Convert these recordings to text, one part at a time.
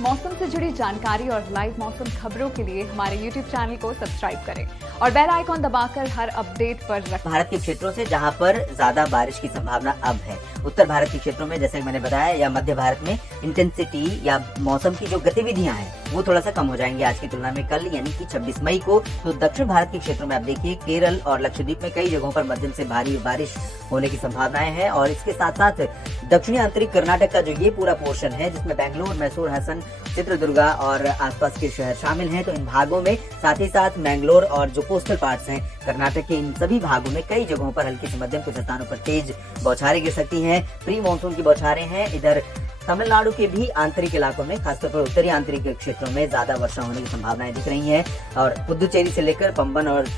मौसम से जुड़ी जानकारी और लाइव मौसम खबरों के लिए हमारे YouTube चैनल को सब्सक्राइब करें और बेल आइकॉन दबाकर हर अपडेट पर रखें। भारत के क्षेत्रों से जहां पर ज्यादा बारिश की संभावना अब है, उत्तर भारत के क्षेत्रों में जैसे मैंने बताया, या मध्य भारत में इंटेंसिटी या मौसम की जो गतिविधियां हैं वो थोड़ा सा कम हो जाएंगी आज की तुलना में कल, यानी कि 26 मई को। तो दक्षिण भारत के क्षेत्रों में आप देखिए, केरल और लक्षद्वीप में कई जगहों पर मध्यम से भारी बारिश होने की संभावनाएं हैं। और इसके साथ साथ दक्षिणी आंतरिक कर्नाटक का जो ये पूरा पोर्शन है, जिसमें बेंगलुरु, मैसूर, हसन, चित्रदुर्गा और आसपास के शहर शामिल हैं, तो इन भागों में साथ ही साथ मैंगलोर और जो कोस्टल पार्ट्स हैं कर्नाटक के, इन सभी भागों में कई जगहों पर हल्की से मध्यम, कुछ स्थानों पर तेज बौछारें गिर सकती हैं। प्री मानसून की बौछारें हैं। इधर तमिलनाडु के भी आंतरिक इलाकों में, खासतौर पर उत्तरी आंतरिक क्षेत्रों में ज्यादा वर्षा होने की संभावनाएं दिख रही हैं। और पुदुचेरी से लेकर पंबन और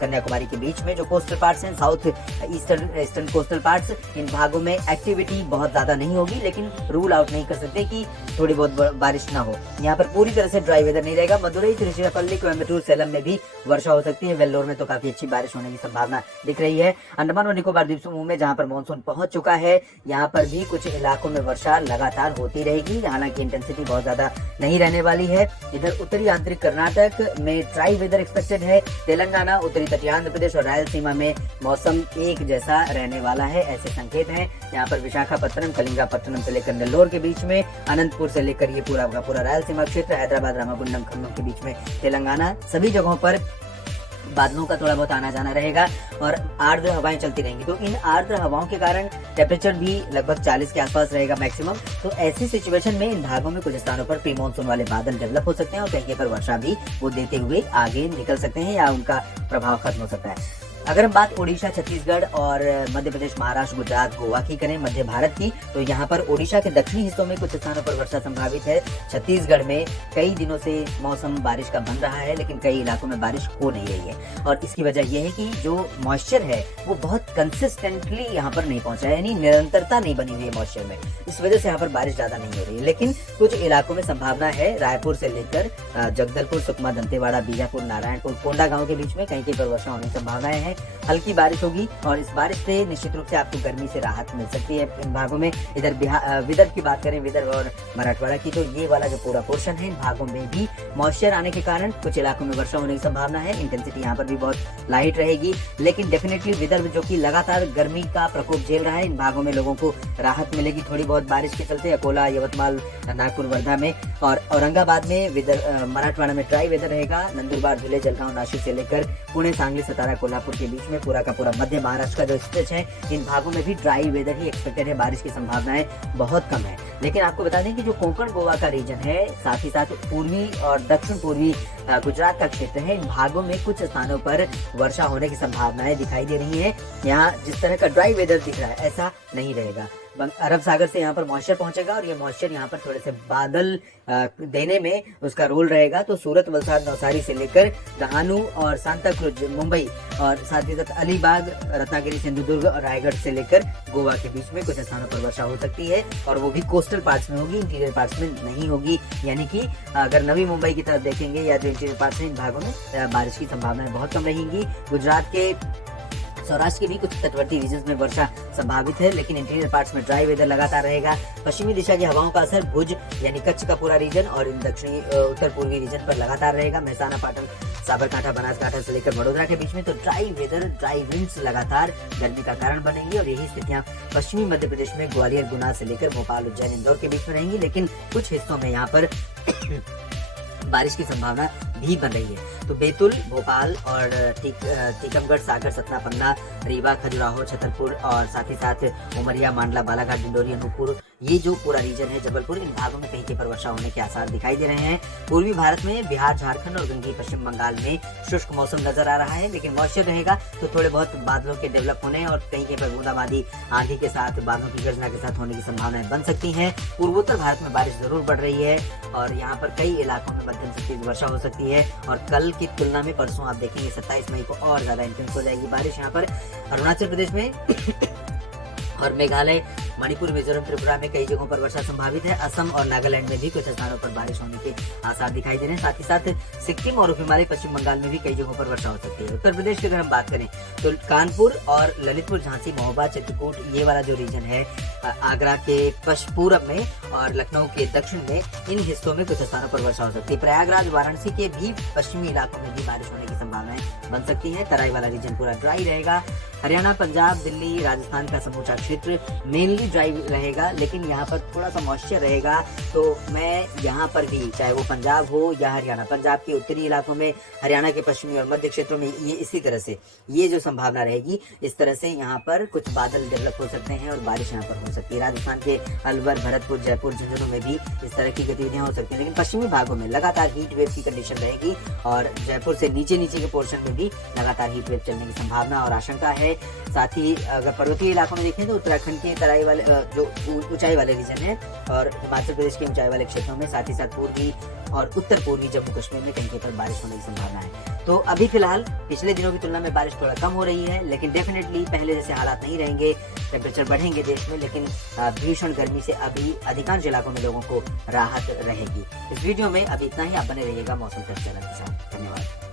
कन्याकुमारी के बीच में जो कोस्टल पार्ट्स हैं, साउथ ईस्टर्न कोस्टल पार्ट्स, इन भागों में एक्टिविटी बहुत ज्यादा नहीं होगी, लेकिन रूल आउट नहीं कर सकते कि थोड़ी बहुत बारिश ना हो। यहाँ पर पूरी तरह से ड्राई वेदर नहीं रहेगा। मदुरई, तिरुचिरापल्ली, कोयम्बटूर, सेलम में भी वर्षा हो सकती है। वेल्लोर में तो काफी अच्छी बारिश होने की संभावना दिख रही है। अंडमान और निकोबार द्वीप समूह में जहाँ पर मानसून पहुंच चुका है, यहाँ पर भी कुछ इलाकों में वर्षा लगातार होती रहेगी, हालांकि इंटेंसिटी बहुत ज्यादा नहीं रहने वाली है। इधर उत्तरी आंतरिक कर्नाटक में ड्राई वेदर एक्सपेक्टेड है। तेलंगाना, उत्तरी तटीय आंध्र प्रदेश और रायलसीमा में मौसम एक जैसा रहने वाला है, ऐसे संकेत हैं। यहाँ पर विशाखापट्टनम, कलिंगापट्टनम से लेकर नेल्लोर के बीच में, अनंतपुर से लेकर ये पूरा का पूरा रायलसीमा क्षेत्र, हैदराबाद, रामागुंडम, खम्मम के बीच में तेलंगाना, सभी जगहों पर बादलों का थोड़ा बहुत आना जाना रहेगा और आर्द्र हवाएं चलती रहेंगी। तो इन आर्द्र हवाओं के कारण टेम्परेचर भी लगभग 40 के आसपास रहेगा मैक्सिमम। तो ऐसी सिचुएशन में इन भागों में कुछ स्थानों पर प्री मानसून वाले बादल डेवलप हो सकते हैं और कहीं पर वर्षा भी वो देते हुए आगे निकल सकते हैं या उनका प्रभाव खत्म हो सकता है। अगर हम बात ओडिशा, छत्तीसगढ़ और मध्य प्रदेश, महाराष्ट्र, गुजरात, गोवा की करें, मध्य भारत की, तो यहाँ पर ओडिशा के दक्षिणी हिस्सों में कुछ स्थानों पर वर्षा संभावित है। छत्तीसगढ़ में कई दिनों से मौसम बारिश का बन रहा है, लेकिन कई इलाकों में बारिश हो नहीं रही है और इसकी वजह यह है कि जो मॉइस्चर है वो बहुत कंसिस्टेंटली यहाँ पर नहीं पहुंचा है, यानी निरंतरता नहीं बनी हुई है मॉइस्चर में। इस वजह से यहाँ पर बारिश ज्यादा नहीं हो रही है, लेकिन कुछ इलाकों में संभावना है। रायपुर से लेकर जगदलपुर, सुकमा, दंतेवाड़ा, बीजापुर, नारायणपुर, कोंडा गाँव के बीच में कहीं पर वर्षा होने की संभावनाएं हैं। हल्की बारिश होगी और इस बारिश से निश्चित रूप से आपको गर्मी से राहत मिल सकती है इन भागों में। इधर विदर्भ की बात करें, विदर्भ और मराठवाड़ा की, तो ये वाला जो पूरा पोर्शन है, इन भागों में भी मॉइस्चर आने के कारण कुछ इलाकों में वर्षा होने की संभावना है। इंटेंसिटी यहाँ पर भी बहुत लाइट रहेगी, लेकिन डेफिनेटली विदर्भ जो कि लगातार गर्मी का प्रकोप झेल रहा है, इन भागों में लोगों को राहत मिलेगी थोड़ी बहुत बारिश के चलते। अकोला, यवतमाल, नागपुर, वर्धा में और औरंगाबाद में, मराठवाड़ा में ड्राई वेदर रहेगा। नंदुरबार, धुले, जलगांव, नाशिक से लेकर पुणे, सांगली, सतारा, कोल्हापुर के बीच में पूरा का पूरा मध्य महाराष्ट्र का जो स्ट्रेच है, इन भागों में भी ड्राई वेदर ही एक्सपेक्टेड है। बारिश की संभावनाएं बहुत कम है। लेकिन आपको बता दें कि जो कोंकण गोवा का रीजन है, साथ ही साथ पूर्वी और दक्षिण पूर्वी गुजरात का क्षेत्र है, इन भागों में कुछ स्थानों पर वर्षा होने की संभावनाएं दिखाई दे रही हैं। यहाँ जिस तरह का ड्राई वेदर दिख रहा है, ऐसा नहीं रहेगा। अरब सागर से यहाँ पर मॉइस्चर पहुंचेगा और ये मॉइस्चर यहाँ पर थोड़े से बादल देने में उसका रोल रहेगा। तो सूरत, वलसाड, नवसारी से लेकर दहानू और सांता क्रूज, मुंबई और साथ ही साथ अलीबाग, रत्नागिरी, सिंधुदुर्ग और रायगढ़ से लेकर गोवा के बीच में कुछ स्थानों पर वर्षा हो सकती है और वो भी कोस्टल पार्ट्स में होगी, इंटीरियर पार्ट्स में नहीं होगी। यानी कि अगर नवी मुंबई की तरफ देखेंगे या जो इंटीरियर पार्ट्स हैं, इन भागों में बारिश की संभावनाएं बहुत कम रहेंगी। गुजरात के, सौराष्ट्र के भी कुछ तटवर्ती रीजन में वर्षा संभावित है, लेकिन इंटीरियर पार्ट्स में ड्राई वेदर लगातार रहेगा। पश्चिमी दिशा की हवाओं का असर भुज यानी कच्छ का पूरा रीजन और इन दक्षिणी उत्तर पूर्वी रीजन पर लगातार रहेगा। महसाना, पाटन, साबरकांठा, बनासकांठा से लेकर वडोदरा के बीच में तो ड्राई वेदर, ड्राई विंड्स लगातार गर्मी का कारण बनेंगी और यही स्थितियां पश्चिमी मध्य प्रदेश में ग्वालियर, गुना से लेकर भोपाल, उज्जैन, इंदौर के बीच में रहेंगी। लेकिन कुछ हिस्सों में यहाँ पर बारिश की संभावना भी बन रही है। तो बैतूल, भोपाल और टीकमगढ़, सागर, सतना, पन्ना, रीवा, खजुराहो, छतरपुर और साथ ही साथ उमरिया, मांडला, बालाघाट, डिंडोरी, अनूपपुर, ये जो पूरा रीजन है, जबलपुर, इन भागों में कहीं पर वर्षा होने के आसार दिखाई दे रहे हैं। पूर्वी भारत में बिहार, झारखंड और गंगी पश्चिम बंगाल में शुष्क मौसम नजर आ रहा है, लेकिन मॉइस्चर रहेगा तो थोड़े बहुत बादलों के डेवलप होने और कहीं पर बूंदाबांदी आंधी के साथ, बादलों की गर्जना के साथ होने की संभावनाएं बन सकती हैं। पूर्वोत्तर भारत में बारिश जरूर बढ़ रही है और यहाँ पर कई इलाकों में मध्यम से तेज वर्षा हो सकती है और कल की तुलना में परसों आप देखेंगे 27 मई को और ज्यादा इंटेंस हो जाएगी बारिश यहाँ पर। अरुणाचल प्रदेश में और मेघालय, मणिपुर, मिजोरम, त्रिपुरा में कई जगहों पर वर्षा संभावित है। असम और नागालैंड में भी कुछ स्थानों पर बारिश होने के आसार दिखाई दे रहे हैं। साथ ही साथ सिक्किम और हिमालय पश्चिम बंगाल में भी कई जगहों पर वर्षा हो सकती है। उत्तर प्रदेश की अगर हम बात करें तो कानपुर और ललितपुर, झांसी, महोबा, चित्रकूट, ये वाला जो रीजन है, आगरा के पूरब में और लखनऊ के दक्षिण में, इन हिस्सों में कुछ स्थानों पर वर्षा हो सकती है। प्रयागराज, वाराणसी के भी पश्चिमी इलाकों में भी बारिश होने की संभावनाएं बन सकती है। तराई वाला रीजन पूरा ड्राई रहेगा। हरियाणा, पंजाब, दिल्ली, राजस्थान का समूचा क्षेत्र मेनली ड्राई रहेगा, लेकिन यहाँ पर थोड़ा सा मॉइस्चर रहेगा। तो मैं यहाँ पर भी, चाहे वो पंजाब हो या हरियाणा, पंजाब के उत्तरी इलाकों में, हरियाणा के पश्चिमी और मध्य क्षेत्रों में ये इसी तरह से ये जो संभावना रहेगी, इस तरह से यहाँ पर कुछ बादल डेवलप हो सकते हैं और बारिश यहाँ पर हो सकती है। राजस्थान के अलवर, भरतपुर, जयपुर, झुंझुनू में भी इस तरह की गतिविधियां हो सकती हैं। लेकिन पश्चिमी भागों में लगातार हीट वेव की कंडीशन रहेगी और जयपुर से नीचे के पोर्शन में भी लगातार हीट वेव चलने की संभावना और आशंका है। साथ ही अगर पर्वतीय इलाकों में देखें तो उत्तराखंड के तराई वाले जो ऊंचाई वाले रीजन है और हिमाचल प्रदेश के ऊंचाई वाले क्षेत्रों में, साथ ही साथ पूर्वी और उत्तर पूर्वी जम्मू कश्मीर में कहीं पर बारिश होने की संभावना है। तो अभी फिलहाल पिछले दिनों की तुलना में बारिश थोड़ा कम हो रही है, लेकिन डेफिनेटली पहले जैसे हालात नहीं रहेंगे। टेम्परेचर बढ़ेंगे देश में, लेकिन भीषण गर्मी से अभी अधिकांश इलाकों में लोगों को राहत रहेगी। इस वीडियो में अभी इतना ही। आप बने रहिएगा मौसम तक चैनल के साथ। धन्यवाद।